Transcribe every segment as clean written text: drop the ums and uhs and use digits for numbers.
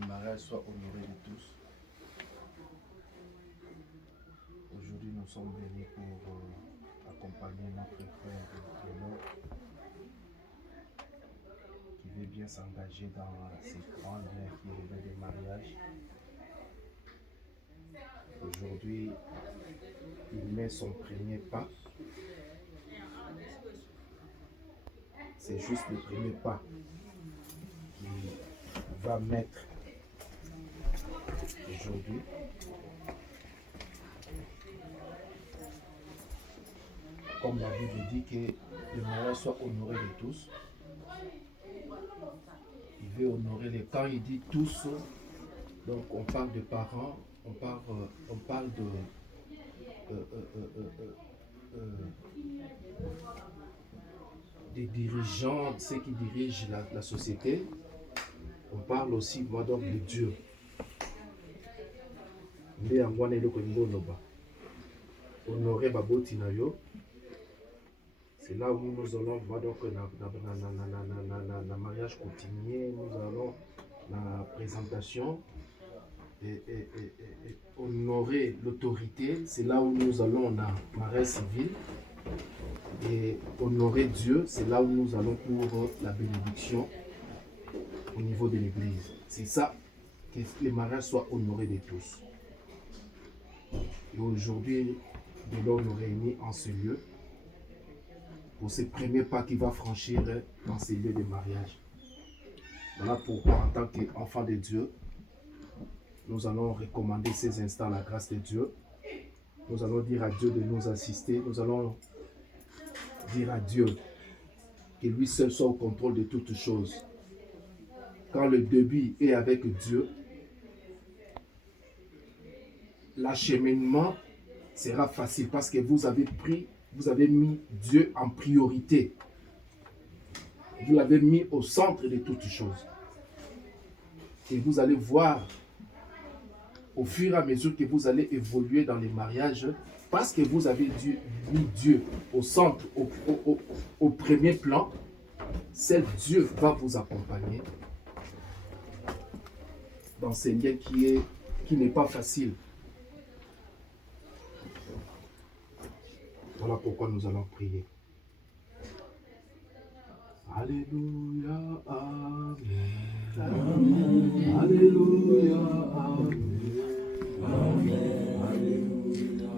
le mariage soit honoré de tous. Aujourd'hui, nous sommes venus pour accompagner notre frère Léon qui veut bien s'engager dans ces grands liens qui relèvent des mariages. Aujourd'hui, il met son premier pas. C'est juste le premier pas qu'il va mettre aujourd'hui. Comme la Bible dit que le mariage soit honoré de tous. Il veut honorer les... Quand il dit tous, donc on parle de parents, on parle de... des dirigeants, ceux qui dirigent la société. On parle aussi, moi, donc, de Dieu. Honorer Baboti Nayo. C'est là où nous allons voir donc le mariage continuer, nous allons la présentation et honorer l'autorité. C'est là où nous allons la mariage civil. Et honorer Dieu, c'est là où nous allons pour la bénédiction au niveau de l'église. C'est ça, que les mariages soient honorés de tous. Et aujourd'hui, de l'on nous réunit en ce lieu pour ce premier pas qu'il va franchir dans ces lieux de mariage. Voilà pourquoi, en tant qu'enfant de Dieu, nous allons recommander ces instants à la grâce de Dieu. Nous allons dire à Dieu de nous assister. Nous allons dire à Dieu que lui seul soit au contrôle de toutes choses. Quand le début est avec Dieu, l'acheminement sera facile parce que vous avez mis Dieu en priorité. Vous l'avez mis au centre de toutes choses. Et vous allez voir, au fur et à mesure que vous allez évoluer dans les mariages, parce que vous avez mis Dieu au centre, au premier plan, seul Dieu va vous accompagner dans ce lien qui n'est pas facile. Voilà pourquoi nous allons prier. Alléluia, amen. Amen. Alléluia, amen. Amen. Alléluia,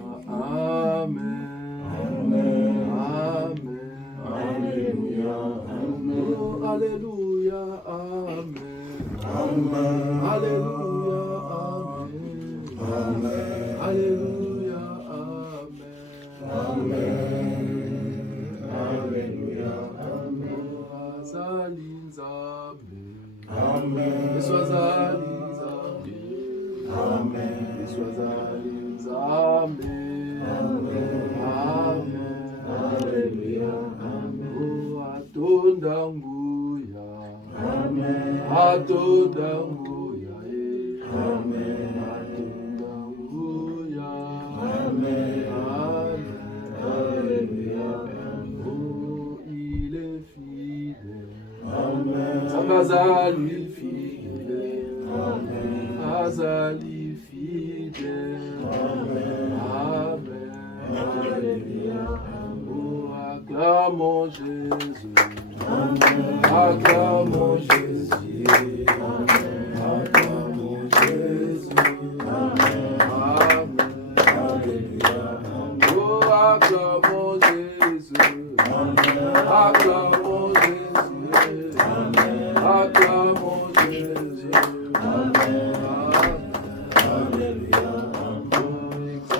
amen. Amen. Amen. Alléluia, amen. Alléluia, amen. Amen. Alléluia, amen. Amen. Alléluia, amen. Amen. Alléluia, amen. Azalinzambe. Amen. Eswazalinzambe. Amen. Eswazalinzambe. Amen. Amen. Alléluia, amen. Oh, atonda nguya. Amen. Atonda nguya. Amen. Atonda nguya. Amen. Amen. Alléluia. Oh, il est fidèle. Amen. Sabazali fidèle. Amen. Azali fidèle. Amen. Amen. Alléluia. Oh, acclamons Jésus. Amen. Acclamons Jésus. Amen. Acclamons Jésus. Amen. Amen. Alléluia. Oh, acclamons Jésus. Amen. Acclamons Jésus. Amen. Acclamons Jésus. Amen. Alléluia.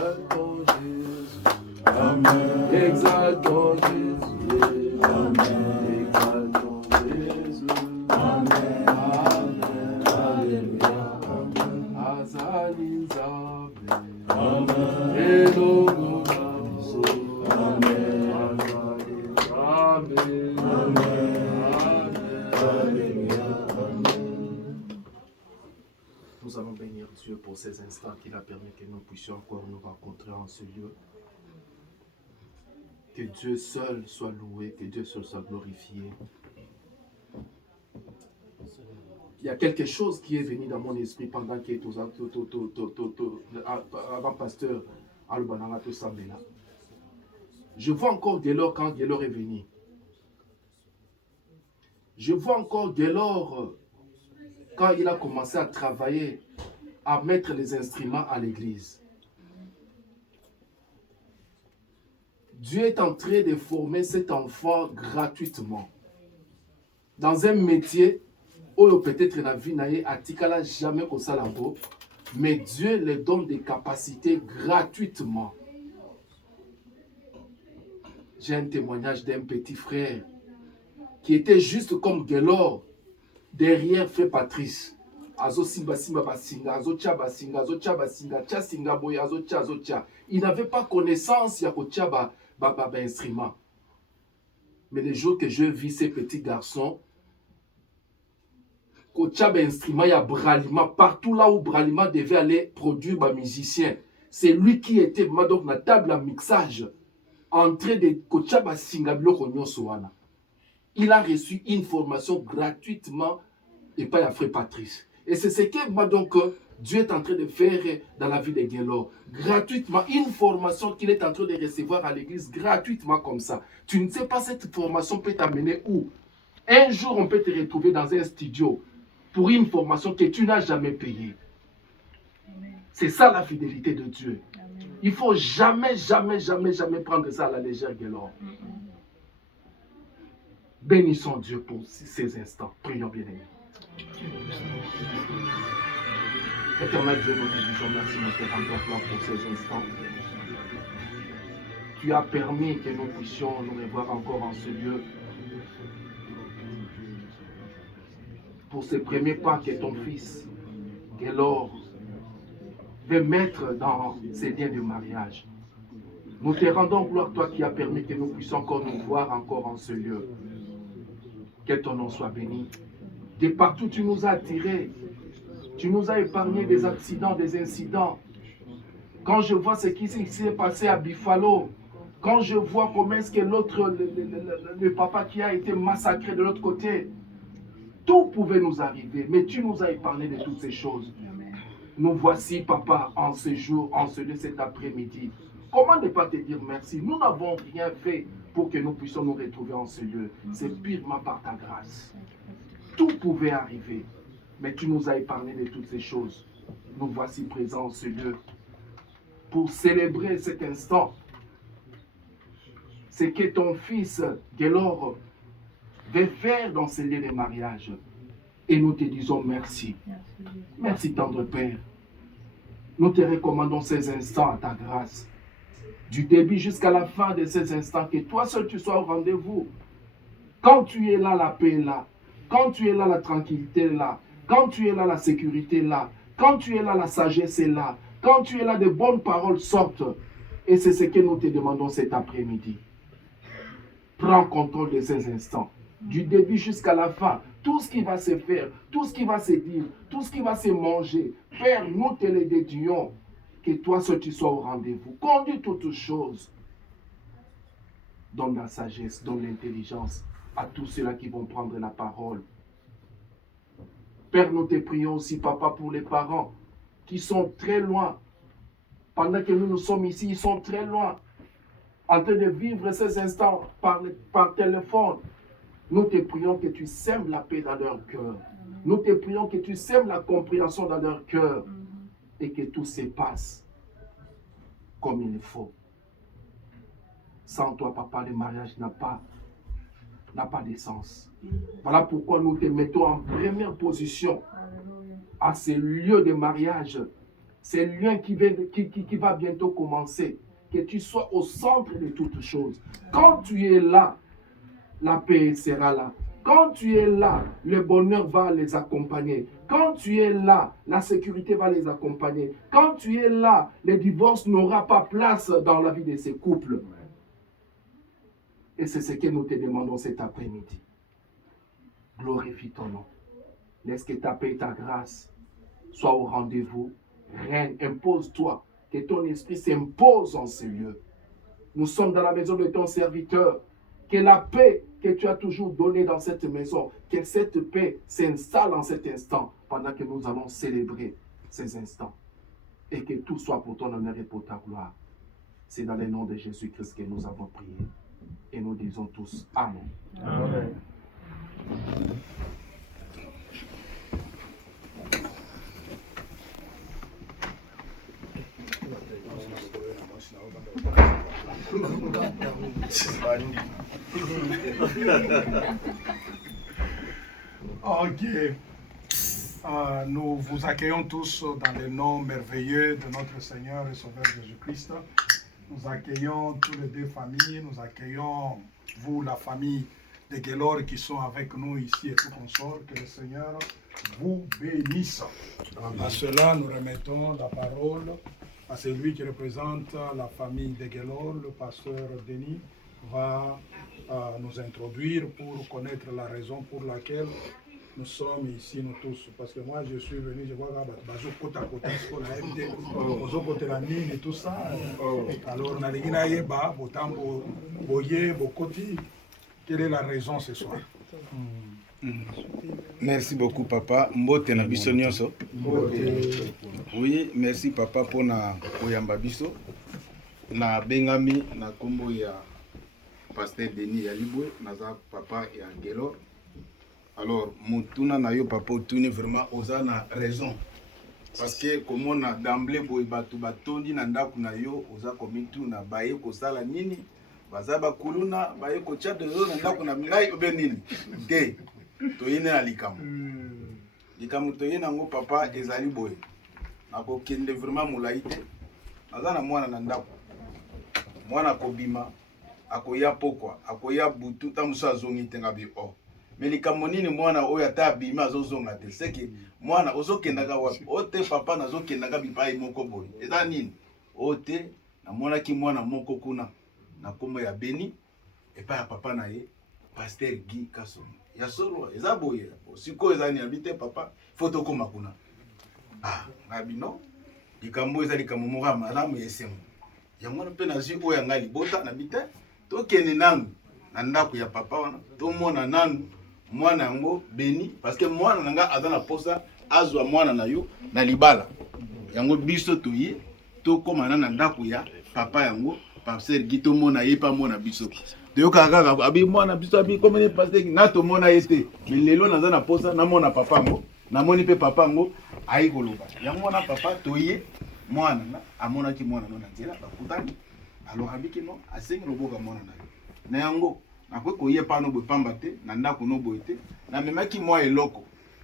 Exaltons Jésus. Amen. Exaltons Jésus. Amen. Exaltons Jésus. Amen. Amen. Alléluia. Amen. Azalinzambe. Amen. Elogonaso. Amen. Azalinzambe. Amen. Amen. Alléluia. Amen. Nous allons bénir Dieu pour ces instants qu'il a permis que nous puissions encore nous rencontrer en ce lieu. Que Dieu seul soit loué, que Dieu seul soit glorifié. il y a quelque chose qui est venu dans mon esprit pendant que avant pasteur Alubananga tout ça là. Je vois encore Gaylor quand Gaylor est venu. Je vois encore Gaylor quand il a commencé à travailler, à mettre les instruments à l'église. Dieu est en train de former cet enfant gratuitement. Dans un métier où peut-être la vie n'a atikala jamais comme ça là-bas, mais Dieu lui donne des capacités gratuitement. J'ai un témoignage d'un petit frère qui était juste comme Gaylor derrière frère Patrice. Il n'avait pas connaissance instrument. Mais les jours que je vis ces petits garçons, instrument, il y a Bralima, partout là où Bralima devait aller produire un musicien. C'est lui qui était donc la table à mixage en train de Kochaba Singablo Konyosoana. Il a reçu une formation gratuitement et pas à frère Patrice. Et c'est ce que donc Dieu est en train de faire dans la vie de Gaylor. Gratuitement, une formation qu'il est en train de recevoir à l'église, gratuitement comme ça. Tu ne sais pas cette formation peut t'amener où. Un jour, on peut te retrouver dans un studio pour une formation que tu n'as jamais payée. C'est ça la fidélité de Dieu. Amen. Il ne faut jamais prendre ça à la légère, Gaylor. Bénissons Dieu pour ces instants. Prions bien aimés. Éternel Dieu, nous te disons merci, nous te rendons gloire pour ces instants. Tu as permis que nous puissions nous revoir encore en ce lieu. Pour ces premiers pas que ton fils, Gaylor, veut mettre dans ces liens de mariage. Nous te rendons gloire, toi qui as permis que nous puissions encore nous voir encore en ce lieu. Que ton nom soit béni. De partout tu nous as attirés. Tu nous as épargné des accidents, des incidents. Quand je vois ce qui s'est passé à Buffalo, quand je vois comment est-ce que l'autre, le papa qui a été massacré de l'autre côté, tout pouvait nous arriver, mais tu nous as épargné de toutes ces choses. Nous voici, papa, en ce jour, en ce lieu, cet après-midi. Comment ne pas te dire merci? Nous n'avons rien fait pour que nous puissions nous retrouver en ce lieu. C'est purement par ta grâce. Tout pouvait arriver, mais tu nous as épargné de toutes ces choses. Nous voici présents en ce lieu pour célébrer cet instant. C'est que ton fils, Gaylor, veut faire dans ce lieu de mariage. Et nous te disons merci. Merci, tendre Père. Nous te recommandons ces instants à ta grâce. Du début jusqu'à la fin de ces instants, que toi seul tu sois au rendez-vous. Quand tu es là, la paix est là. Quand tu es là, la tranquillité est là. Quand tu es là, la sécurité est là. Quand tu es là, la sagesse est là. Quand tu es là, de bonnes paroles sortent. Et c'est ce que nous te demandons cet après-midi. Prends contrôle de ces instants. Du début jusqu'à la fin, tout ce qui va se faire, tout ce qui va se dire, tout ce qui va se manger, Père, nous te le dédions. Que toi seul tu sois au rendez-vous. Conduis toutes choses. Donne la sagesse, donne l'intelligence à tous ceux-là qui vont prendre la parole. Père, nous te prions aussi, papa, pour les parents qui sont très loin. Pendant que nous sommes ici, ils sont très loin. En train de vivre ces instants par téléphone. Nous te prions que tu sèmes la paix dans leur cœur. Nous te prions que tu sèmes la compréhension dans leur cœur. Et que tout se passe comme il faut. Sans toi, papa, le mariage n'a pas de sens. Voilà pourquoi nous te mettons en première position à ce lieu de mariage. C'est le lieu qui va bientôt commencer. Que tu sois au centre de toutes choses. Quand tu es là, la paix sera là. Quand tu es là, le bonheur va les accompagner. Quand tu es là, la sécurité va les accompagner. Quand tu es là, le divorce n'aura pas place dans la vie de ces couples. Et c'est ce que nous te demandons cet après-midi. Glorifie ton nom. Laisse que ta paix et ta grâce soient au rendez-vous. Règne, impose-toi. Que ton esprit s'impose en ce lieu. Nous sommes dans la maison de ton serviteur. Que la paix que tu as toujours donnée dans cette maison, que cette paix s'installe en cet instant pendant que nous allons célébrer ces instants. Et que tout soit pour ton honneur et pour ta gloire. C'est dans le nom de Jésus-Christ que nous avons prié. Et nous disons tous Amen. Amen. Ok. Nous vous accueillons tous dans le nom merveilleux de notre Seigneur et Sauveur Jésus-Christ. Nous accueillons toutes les deux familles. Nous accueillons vous, la famille de Guélor, qui sont avec nous ici et tout consort. Que le Seigneur vous bénisse. À cela, nous remettons la parole à celui qui représente la famille de Guélor, le pasteur Denis, va nous introduire pour connaître la raison pour laquelle nous sommes ici, nous tous. Parce que moi, je suis venu, je vois que côté à côté, côté la mine et tout ça. Alors, on a dit quelle est la raison ce soir? Merci beaucoup, papa. Mbote na biso nyonso. Oui, merci papa pour na oyamba biso. Na bengami na kombo ya pasteur Denis ya Libwe, naza papa ya Guélor. Alors, mutuna na yo papa otuni vraiment oza na raison. Parce que comme on a d'emblée boy batu batondi na ndaku na yo oza komitu na baye ko sala nini? Bazaba kuluna baye ko tcha de yo na ndaku na ngai obenini. Te. Toyine na likamu. Likamu toyine ngo papa ezali boy. Nako kende vraiment mulaite. Naza na mwana na ndaku. Mwana kobima akoya pokwa, akoya butu tamusa zongi tenga bi o. Mais likamu nini mwana oyo ata bima azozonga te. Seke mwana ozokendaka wapi? Ote papa nazokendaka bipai moko boy. Eza nini? Ote na mwana ki mwana moko kuna na kombo ya Beni epa ya papa na ye pasteur Guy Kasson. Ya solo eza boye. Siko eza ni habite papa foto koma kuna. Ah, na bino likambo eza likambo moko malamu yesemo. Ya mwana pe na zi oya ngali bota na bite to kene nangu na ndako ya papa wana to mona nangu mwana yango Beni parce que mwana nanga azana posa azwa mwana na yo na libala yango biso toyi to komana na ndako ya papa yango pasteur Guy to mona ye pa mona biso to kaka abi mwana biso abi komene pasteur na to mona yete lelo nazana posa na mona papa ngo na moni pe papa ngo ayi koloba yango na papa toyi mwana na amona ki mwana na nzela bakutani alors abiki no asengi loboka mwana na yo na yango nakwe koye pano bo pamba te na ndako no boite na memaki mwa eloko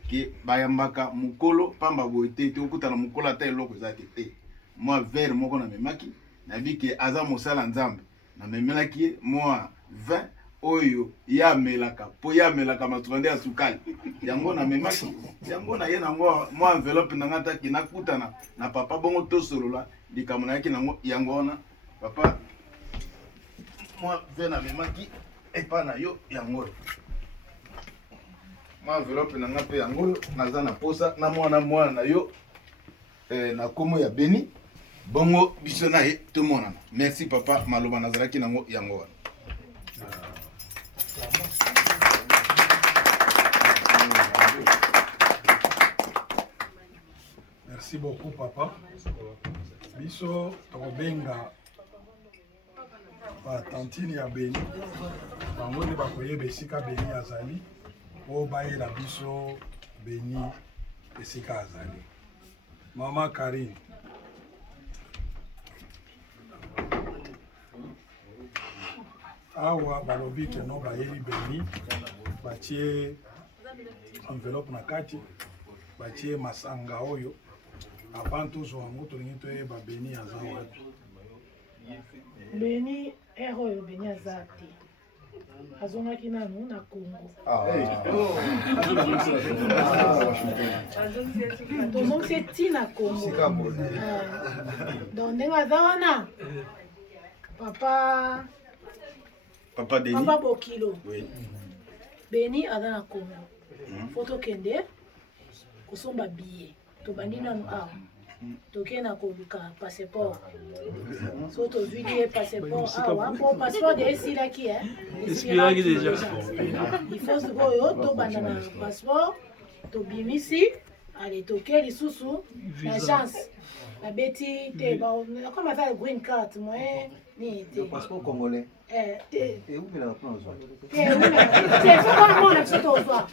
ke bayambaka mukolo pamba boite te okutana mukolo ata eloko ezate te mwa verre moko na memaki na bike aza mosala nzambe na memelaki mwa vin oyo ya melaka po ya melaka matronde ya sukali yango na memaki yango na ye nango mwa enveloppe na ngata ki nakutana na papa bongo to solola likamona yaki nango yango na papa mwa vin na memaki epa na yo yango ma enveloppe na ngape yango naza na posa na mwana na yo na komo ya Beni bongo biso na ye to mona. Merci papa maloba nazalaki nango yango wana. Merci beaucoup papa. Biso tobenga tantine ya Beni bango nde bakoyeba esika Beni azali po bayela biso Beni esika azali. Mama Karine. Awa balobi ke no bayeli Beni batie enveloppe na kati batie masanga oyo avant tozwa yango tolingi toyeba Beni aza wapi. Beni oyo Beni aza te azongaki nanu na Congo. Tozongisi ti na Congo. Donc ndenge aza wana Papa Denis. Papa Bokilo. Oui. Beni aza na Congo. Faut tokende kosomba billet. Tobandi nanu awa. toke na koluka passeport so tozwi ye passeport awa po passeport de esilaki Espéraki déjà. il faut sikoyo tobanda na passeport tobimisi ale toke lisusu na chance babeti te comme aza le green card moyen ni te Passeport congolais. te Et où est la plan aux sokomona biso tozwa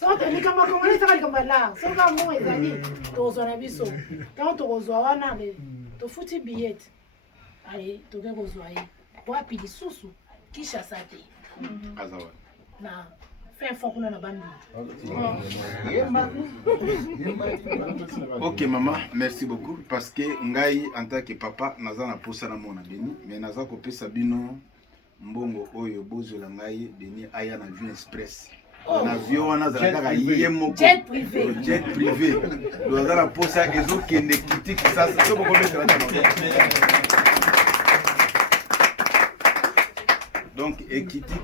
soki likambo ya kongole esaka likambo ya lar soki amo ezali tozwa na biso ntango tokozwa wana tofuti billete ale toke kozwa ye wapi lisusu kishasa te na fin fond kuna na bandu. Ok maman, merci beaucoup parce que ngai en tant que papa naza na posa na mona beni mais naza kopesa bino mbongo oyo bozela ngai beni aya na Avion Express. Na avion wana zalaka ye moko jet privé. Loza na posa ezokende kitiki sasa soko komesela na donc ekiti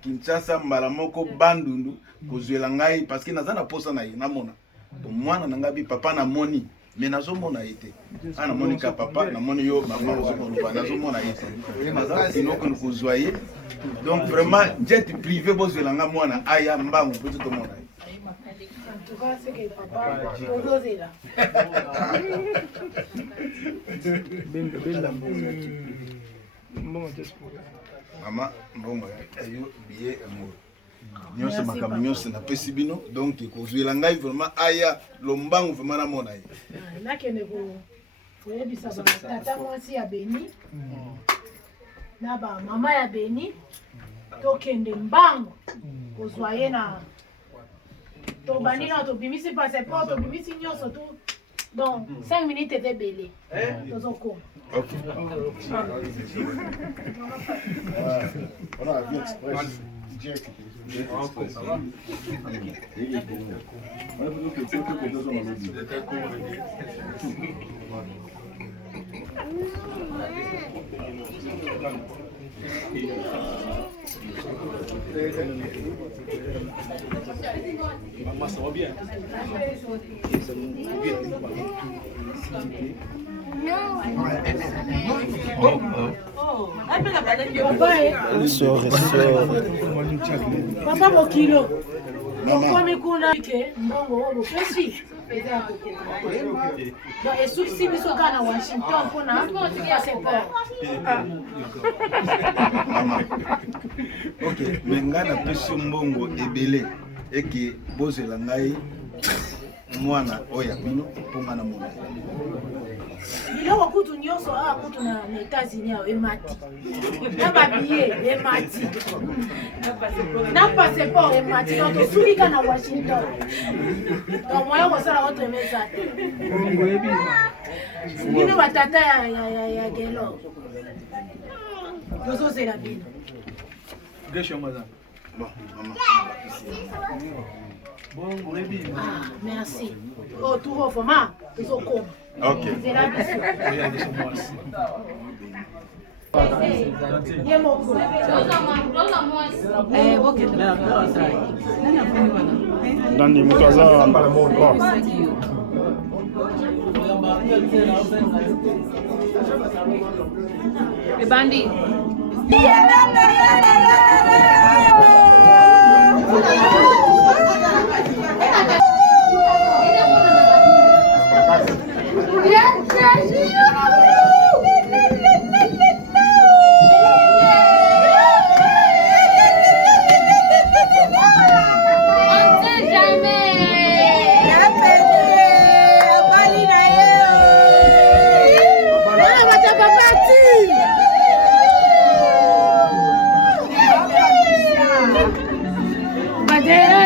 Kinshasa mbala moko bandundu kozwela ngai parce que naza na posa na ye namona mwana na ngai papa na moni mais nazomona ye te ana moni ka papa na moni yo mama ozomona nazomona ye te naza kinoko kozwa ye donc vraiment jet privé bozwela ngai mwana aya mbangu peut to mona ye. En tout cas, c'est que papa ozozela mama mbongo ayo billet amour nyonso makambo nyonso napesi bino donc kozwela ngai vraiment aya lombangu vraiment namona ye nakende koyebisa batata mwasi ya beni na bamama ya beni tokende mbangu kozwa ye na tobandi na tobimisi passeport tobimisi nyonso tu donc 5 minutes ete ebele tozokoma. Ok. On a Avion Express. Direct. Maman, ça va bien. Papa Bokilo, mokomi kuna ke mbongo bopesi eza ya kokoma donc esukisi biso kaka na Washington mpona passeport. Ok, mais ngai napesi mbongo ebele eke bozela ngai mwana oyo ya bino mpo nga na mona biloko kutu nyonso awa kutu na États-Unis awa emati na babiye emati na passeport emati donc tosuki kaka na Washington donc moya kosala otreme eza te bino batata ya gelo tozozela bino. bon mama Merci. Oh, tout va vraiment. ok Nani mkaza Ebandi. Bandera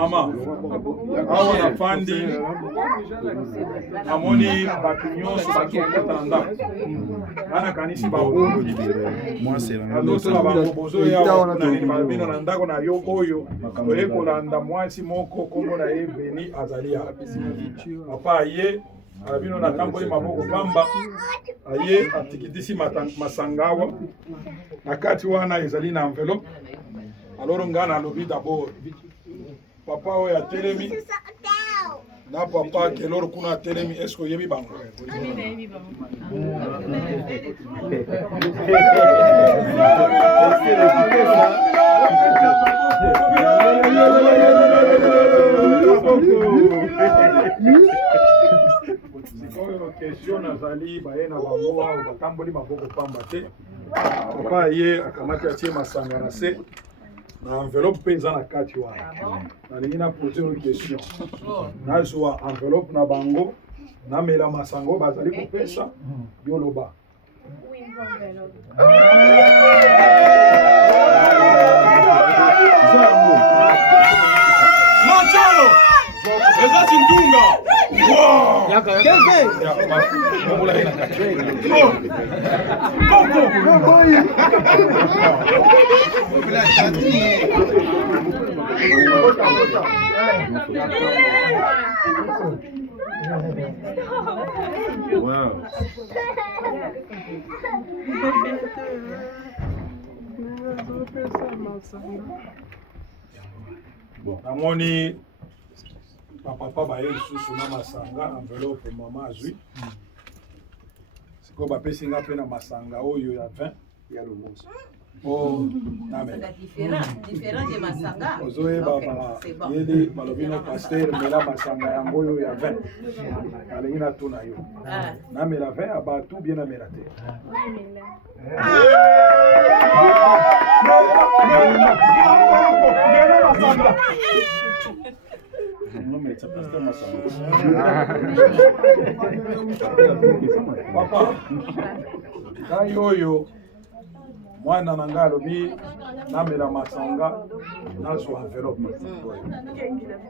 Mama, awa na fandi amoni bato nyonso bakokota na ndako ana kanisi babongi azosala bango bozoya babino na ndako na yo oyo oye kolanda mwasi moko kombo na ye Beni azali ya papa aye abino na tamboli maboko pamba aye atikitisi masangawa na kati wana ezali na enveloppe alors nga nalobi d'abord papa oyo atelemi na papa keloro kuna atelemi eske oyebi bango sikoyo question nazali baye na bango awo batamboli maboko pamba te papa ye akamati atie masanga na se na enveloppe mpe eza na kati wana nalingi na pose oyo question nazwa enveloppe na bango namela masanga oyo bazali kopesa yoloba Machalo! Eza Sindunga! Wow! Wow. Namoni papa baye lisusu na masanga enveloppe mama azwi sikoyo bapesi nga mpe na masanga oyo ya 20 ya lomoso ozoyeba yeli balobi no paster mela masanga yango oyo ya 20 nalingi natuna yo namela 20 ya bato bien namela te papa ngai oyo mwana na ngai alobi namela masanga nazwa enveloppe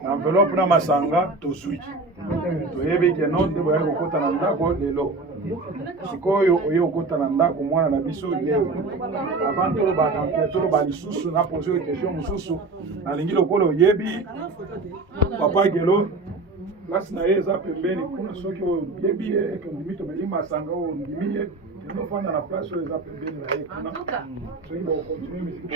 na enveloppe na masanga tozwi toyebi ke no nde boye kokota na ndako lelo sikoyo oye kokota na ndako mwana na biso leo avant toloba lisusu na pose oyo question mosusu nalingi lokola oyebi papa gelo place na ye eza pembeni kuna soki oyebi ye ondimi tomeli masanga oyo ondimi ye tozofanda na place oyo eza pembeni na ye kuna soki bokontinue misiki bokontinue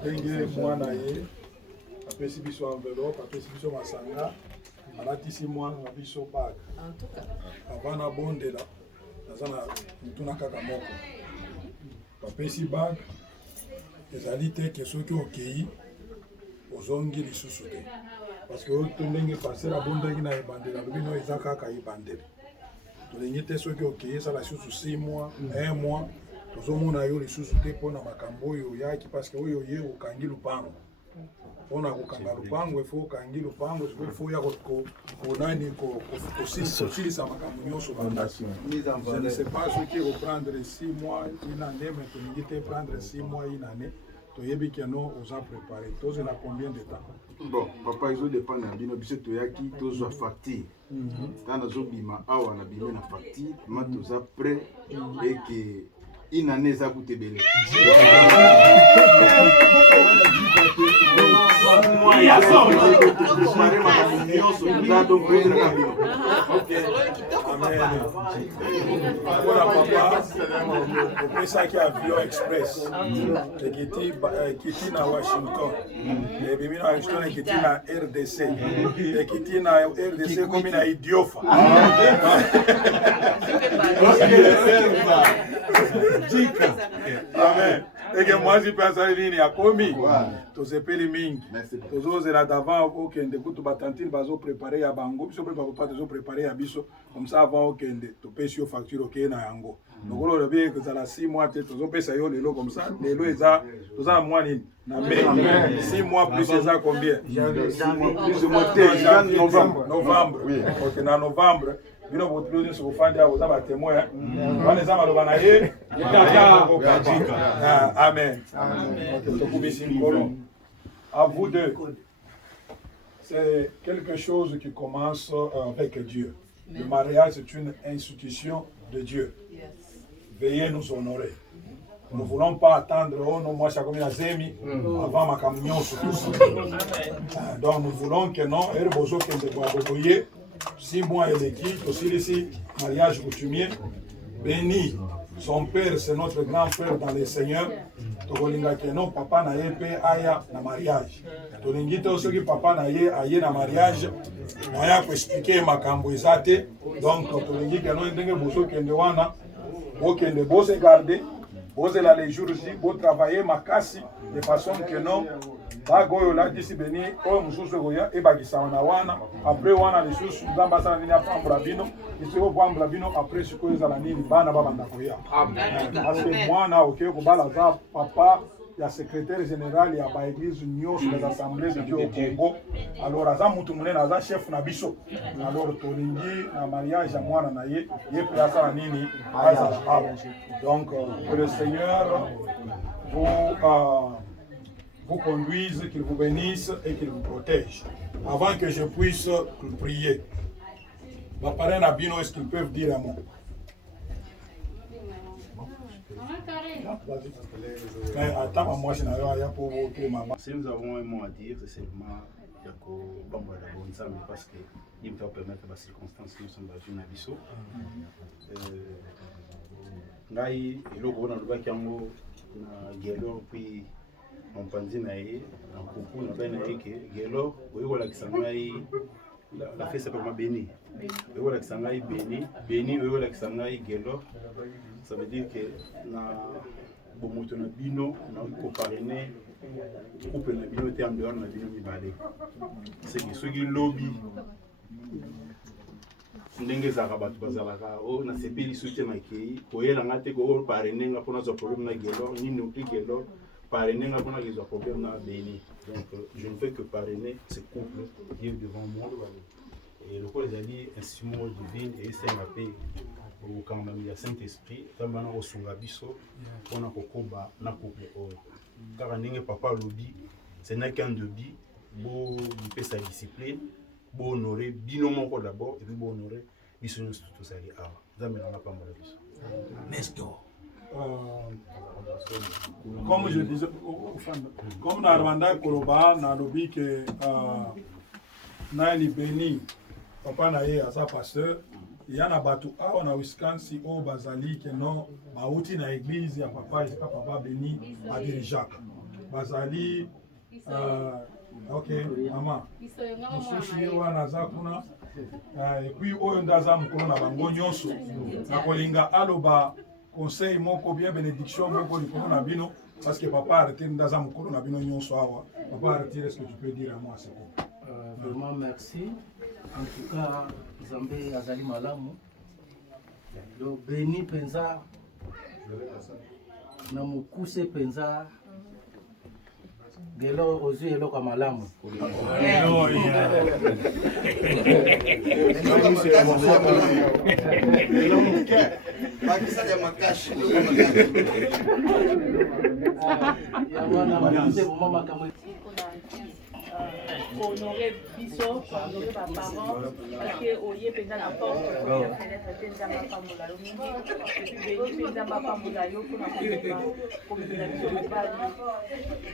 ndenge mwana ye apesi biso enveloppe apesi biso masanga alatisi mwana na biso bag avana bondela naza na mutuna kaka moko bapesi bag ezali te ke soki okei ozongi lisusu te parce que oyo to ndenge paster abondaki na ebandeli alobi no eza kaka ebandeli tolingi te soki okei esala lisusu 6 mois 1 mois tozomona yo lisusu te mpona makambo oyo oyaki parce que oyo ye okangi lupango mpona kokanga lupango efo okangi lupango sikoyo fo oya konani kosilisa makambo nyonso je ne sais pas soki ekoprendre 6 mois une année mais tolingi te prendre 6 mois une année toyebi keno oza préparé tozela combien de temps bon papa ezodépendre na bino biso toyaki tozwa facture ntango nazobima awa na bino na facture ma toza prêt eke une année eza kuta ebele mpona papa opesaki avion express ekiti na washington ebimi na washington ekiti na rdc ekiti na rdc komi na idiofa amen eke mwasi mpe asali nini akomi tosepeli mingi tozozela davant okende kutu batantine bazoprépare ya bango biso mpe bapapa tozoprépare ya biso comme ça avant okende topesi yo facture okeye na yango lokolo olobi ekozala 6 mois te tozopesa yo lelo comme ça lelo eza toza na mwa nini na mai 6 mois plus eza combien novembre ok na novembre bino botulu nyonso bofandi awo oza batémoin wana eza maloba na ye amen tokubisi nkolo à vous deux c'est quelque chose qui commence avec Dieu le mariage c'est une institution de Dieu veuillez nous honorer nous ne voulons pas attendre oh non moi comme la zemi avant ma camion donc nous voulons que non et bozo que de boyer 6 mois et l'équipe aussi ici mariage coutumier béni son père c'est notre grand frère dans le Seigneur tokolinga que non papa na ye pe aya na mariage tolingi te soki papa na ye aye na mariage moya ko expliquer makambo ezate donc tolingi que non ndenge bozo kende wana bokende bose garder bozela les jours aussi bo travailler makasi de façon que non bagoyo la disi beni oyo mususu goya ebakisa na wana après wana lisusu nzamba sana nini apambula bino isiko pambula bino après siko ezala nini bana babanda koya parce que mwana okeye kobala za papa ya secrétaire général ya ba église nyonso les assemblées de Dieu au Congo alors aza mutu munene aza chef na biso alors tolingi na mariage ya mwana na ye ye pe asala nini donc que le Seigneur vous conduise, qu'il vous bénisse et qu'il vous protège. Avant que je puisse prier, ma parraine Abino, est-ce qu'ils peuvent dire un mot? Mais attends, moi je n'ai rien pour vous, maman. Si nous avons un mot à dire, c'est seulement parce qu'il me fait permettre les circonstances que nous sommes dans une abysso. Ngai, le gouvernement de Bakiango, Gelo, puis on panzi na ye na kuku na bana yeke gelo oyola kisanga yi la fête simplement béni oyola kisanga yi béni oyola kisanga yi gelo ça veut dire que na bomoto na bino na ko parrainer couple na bino te en dehors na bino mibale c'est que soki lobby ndenge zaka bato bazalaka o na sepeli soutien makei koyela ngate ko parrainer nga pona zo problème na gelo nini o gelo parrainer n'a pas de problème dans béni. Donc je ne fais que parrainer ce couple qui est devant moi. Et le col est instrument divin et c'est ma paix. Au quand même il y a Saint-Esprit, vraiment au Sungabiso, on a kokoba na couple. Car un papa lobby, c'est n'a qu'un de bi, beau il sa discipline, beau honorer binomo d'abord et puis beau honorer biso tout ça les ah. Ça me n'a pas mal biso. Nestor. Comme je disais, comme dans Rwanda, Koroba, dans le but que Naili Béni, papa Naye, à sa pasteur, il y a un bateau à Wisconsin, au Bazali, qui non, Baouti dans l'église, il y a papa, Béni, à Jacques. Bazali, Ok, maman. Mosusu ye wana aza kuna. Et puis oyo ndaza mukolo na bango nyonso. Na kolinga aloba conseil moko bien bénédiction moko likolo na bino parce que papa arrêté ndaza mukolo na bino nyonso awa. Papa arrêté, est-ce que tu peux dire à moi c'est quoi? Vraiment merci. En tout cas, Zambé azali malamu. Donc béni penza na mukuse penza gelo ozu eloko malamu. Honorer biso, honorer ma parents, parce que oye penza na porte, oye fenêtre penza ma pamola yo mingi, et puis béni penza ma pamola yo pour na komela, komela biso mobali,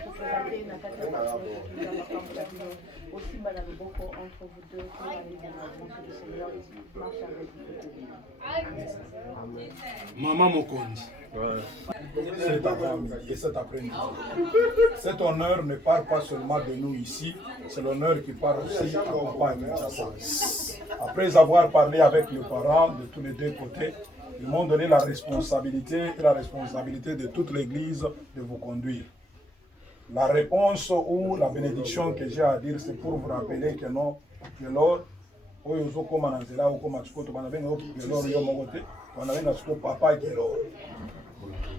pour présenter na kati ya penza ma pamola yo, aussi bana loboko entre vous deux, pour aller dans la maison du Seigneur, marche avec vous. Maman Mokondi. C'est ta famille et cet après-midi. Cet honneur ne part pas seulement de nous ici, c'est l'honneur qui part aussi à papa et Kinshasa. Après avoir parlé avec les parents de tous les deux côtés, ils m'ont donné la responsabilité et la responsabilité de toute l'église de vous conduire. La réponse ou la bénédiction que j'ai à dire, c'est pour vous rappeler que non, que l'or, oyo zokoma na nzela okoma chikoto bana benga okelo yo mokote bana benga chiko papa kelo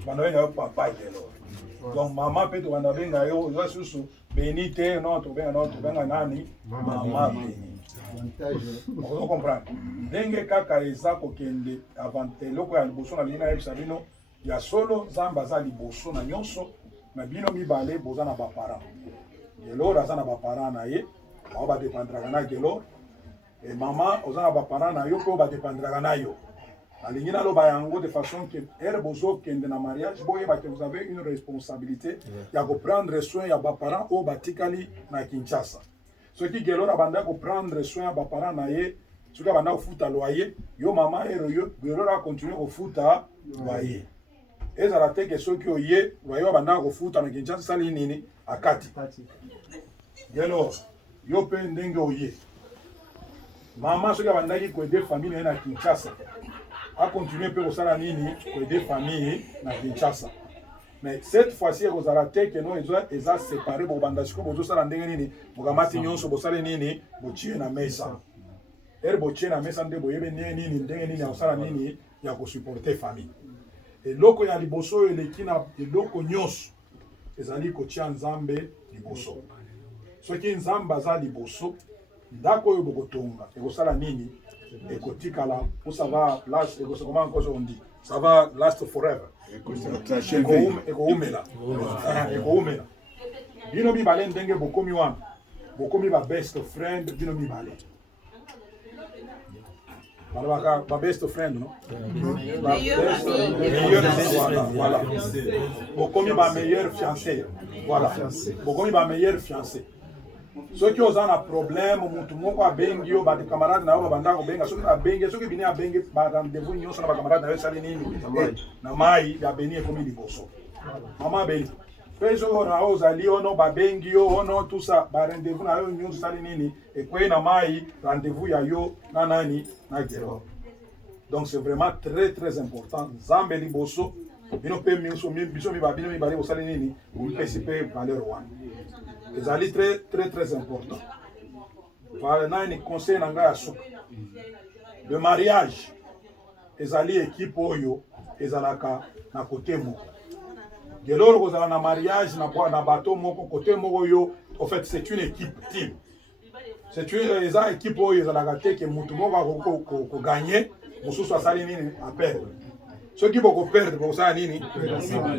bana benga papa kelo donc maman peut bana benga yo susu benite non to benga nani maman béni vous comprenez ndenge kaka eza kokende avant eloko ya liboso na lina yebisa bino ya solo zamba za liboso na nyonso na bino mibale boza na bapara gelo raza na bapara na ye ba dépendra na gelo. Et maman, aux gens parents na yo ko ba dépendra na yo. Alingi na lo ba yango de façon que bozo kende na mariage boye ba que vous avez une responsabilité ya ko prendre soin ya ba parents o batikali na Kinshasa. Ce qui gelo na banda ko prendre soin ya ba parents na ye, ce qui banda ko futa loyer, yo maman et yo gelo na continuer ko futa loyer. Et ça la te que ceux qui oye, loyer banda ko futa na Kinshasa sali nini akati. Gelo yo pe ndenge oye. Maman, ce qui a aider famille na Kinshasa, a continué à faire nini pour aider famille na Kinshasa. Mais cette fois-ci, vous allez dire que nous ils ont séparé pour bandasiko pour tout ça ndenge nini, pour gamati nyonso pour ça nini, pour tuer na mesa. Pour tuer na mesa ndé boyebe nini ndenge nini ya sala nini ya ko supporter famille. Et loko ya liboso elekina loko nyonso ezali ko tia nzambe liboso. Ce qui nzamba za liboso ndako oyo bokotonga ekosala nini ekotikala pour ça va last comment on dit ça va last forever ekoumela bino mibale ndenge bokomi wana bokomi ba best friend bino mibale ba best friend non voilà bokomi ba meilleur fiancé voilà bokomi ba meilleur fiancé. Ceux qui ont un problème, mutu moko abengi yo ba camarade na yo banda ko benga soki abengi soki bini abengi ba rendez-vous nyonso na ba camarade na yo sali nini na mai ya beni ekomi liboso mama beni peso na ozali ono ba bengi yo ono tout ça ba rendez-vous na yo nyonso sali nini ekwe na mai rendez-vous ya yo na nani na gero. Donc c'est vraiment très important zambe liboso bino pe miso biso mi ba bino mi bale osali nini ou pesipe valeur one. C'est très important. Voilà, un conseil à le mariage, les alliés équipe oyo, les alaka na côté mo. De l'or vous avez un mariage na bateau moko côté mo yo, en fait c'est une équipe team. C'est une équipe oyo les alaka que mutu mo va ko gagner, musu so sali nini à perdre. Ceux qui vont perdre, vont ça nini.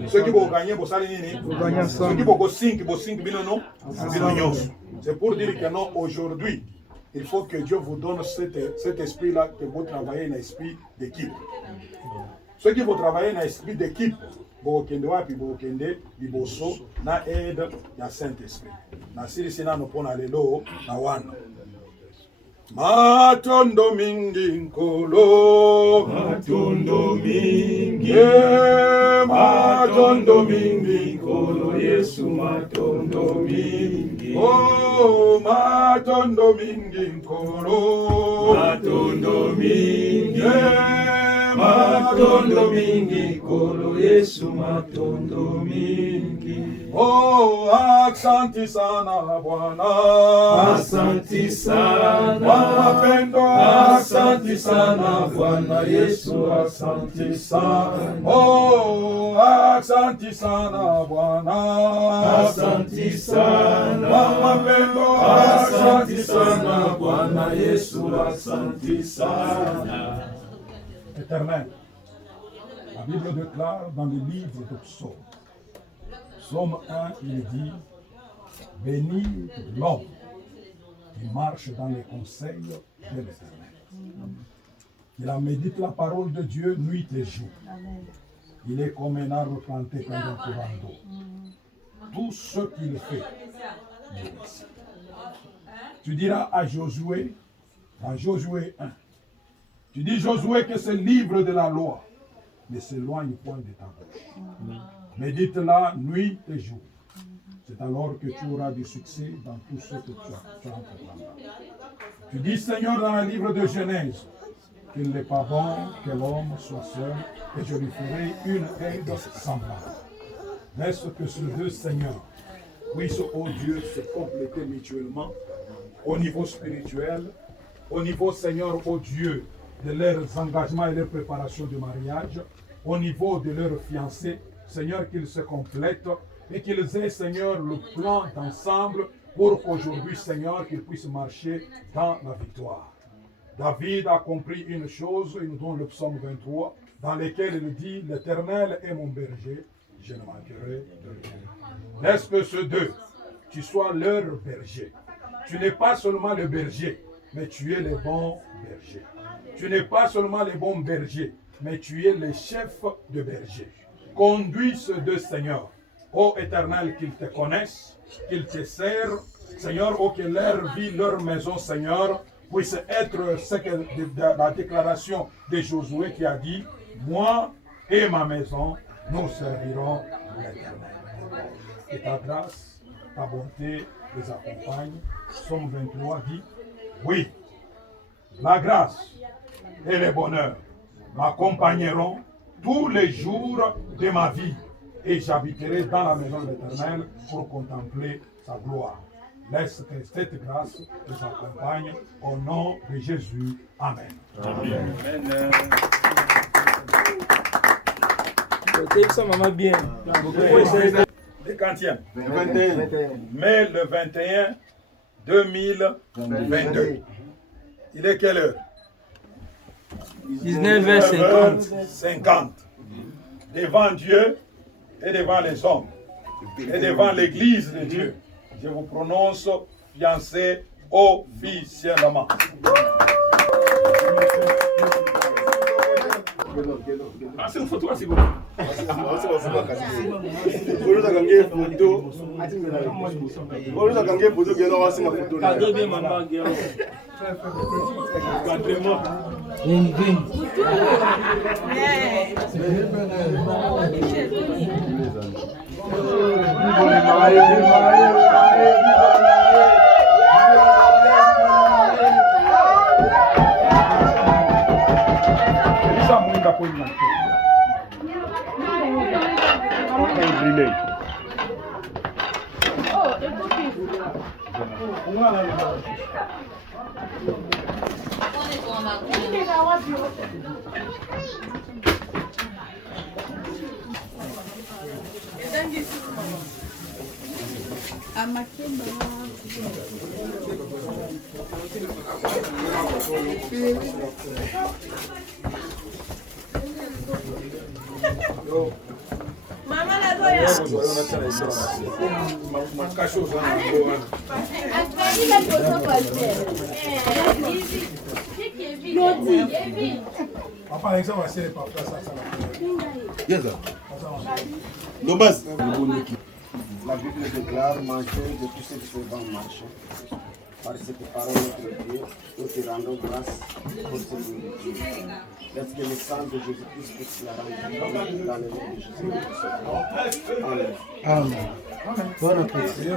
Ceux qui vont gagner, vont ça nini. Ceux qui vont 5, binono. C'est pour dire que non, aujourd'hui, il faut que Dieu vous donne cet esprit-là, que vous travaillez dans l'esprit d'équipe. Ceux qui vont travailler dans l'esprit d'équipe, vont kende wapi, vont kende liboso, na aide, ya Saint-Esprit. Na siri sina no pona lelo, na wana. Matondo mingi nkolo, matondo mingi, matondo Matondo mingi kolo Yesu matondo mingi. Oh matondo mingi kolo. Matondo mingi. Matondo mingi kolo Yesu matondo mingi. Oh asante sana Bwana. Asante sana. Mapendo asante sana Bwana Yesu asante sana. Oh asante sana Bwana. Asante sana. Mapendo asante sana Bwana Yesu asante sana. Éternel, la Bible déclare dans le livre de Psaume, Psaume 1, il dit, béni l'homme qui marche dans les conseils de l'Éternel. Il en médite la parole de Dieu nuit et jour. Il est comme un arbre planté près d'un courant d'eau. Tout ce qu'il fait, il réussit. Tu diras à Josué, dans Josué 1, tu dis Josué que ce livre de la loi ne s'éloigne point de ta bouche. Médite-la nuit et jour. C'est alors que tu auras du succès dans tout ce que tu entreprendras. Tu dis Seigneur dans le livre de Genèse qu'il n'est pas bon que l'homme soit seul et je lui ferai une aide semblable. Laisse que ces deux seigneurs puissent, ô Dieu, se compléter mutuellement au niveau spirituel, au niveau, Seigneur, ô Dieu, de leurs engagements et leurs préparations de mariage, au niveau de leurs fiancés, Seigneur, qu'ils se complètent et qu'ils aient, Seigneur, le plan d'ensemble pour qu'aujourd'hui, Seigneur, qu'ils puissent marcher dans la victoire. David a compris une chose, il nous donne le psaume 23, dans lequel il dit, l'Éternel est mon berger, je ne manquerai de rien. Laisse que ceux deux, tu sois leur berger. Tu n'es pas seulement le berger, mais tu es le bon berger. Tu n'es pas seulement le bon berger, mais tu es le chef de berger. Conduis ces deux seigneurs, ô Éternel, qu'ils te connaissent, qu'ils te servent, Seigneur, ô que leur vie, leur maison, Seigneur, puisse être ce que la déclaration de Josué qui a dit, moi et ma maison, nous servirons l'Éternel. Et ta grâce, ta bonté les accompagne. Psaume 23 dit, oui, la grâce et le bonheur m'accompagneront tous les jours de ma vie et j'habiterai dans la maison de l'Éternel pour contempler sa gloire. Laisse que cette grâce les accompagne au nom de Jésus. Amen. Amen. Amen. Le quantième? Le 21. Mai le 21 2022. Il est quelle heure? 19h50. Devant Dieu et devant les hommes et devant l'église de Dieu, je vous prononce fiancé officiellement. Ah, c'est une photo, c'est bon. Mama la doya. Papa, exemple, c'est pas ça. La Bible déclare, mangez de tout ce qui se vend marché. Parce que parole de Dieu, toute te rendons grâce pour ce nourriture. Laisse que le sang de Jésus-Christ puisse la rendre dans le nom de Jésus-Christ. Amen. Amen. Bon appétit.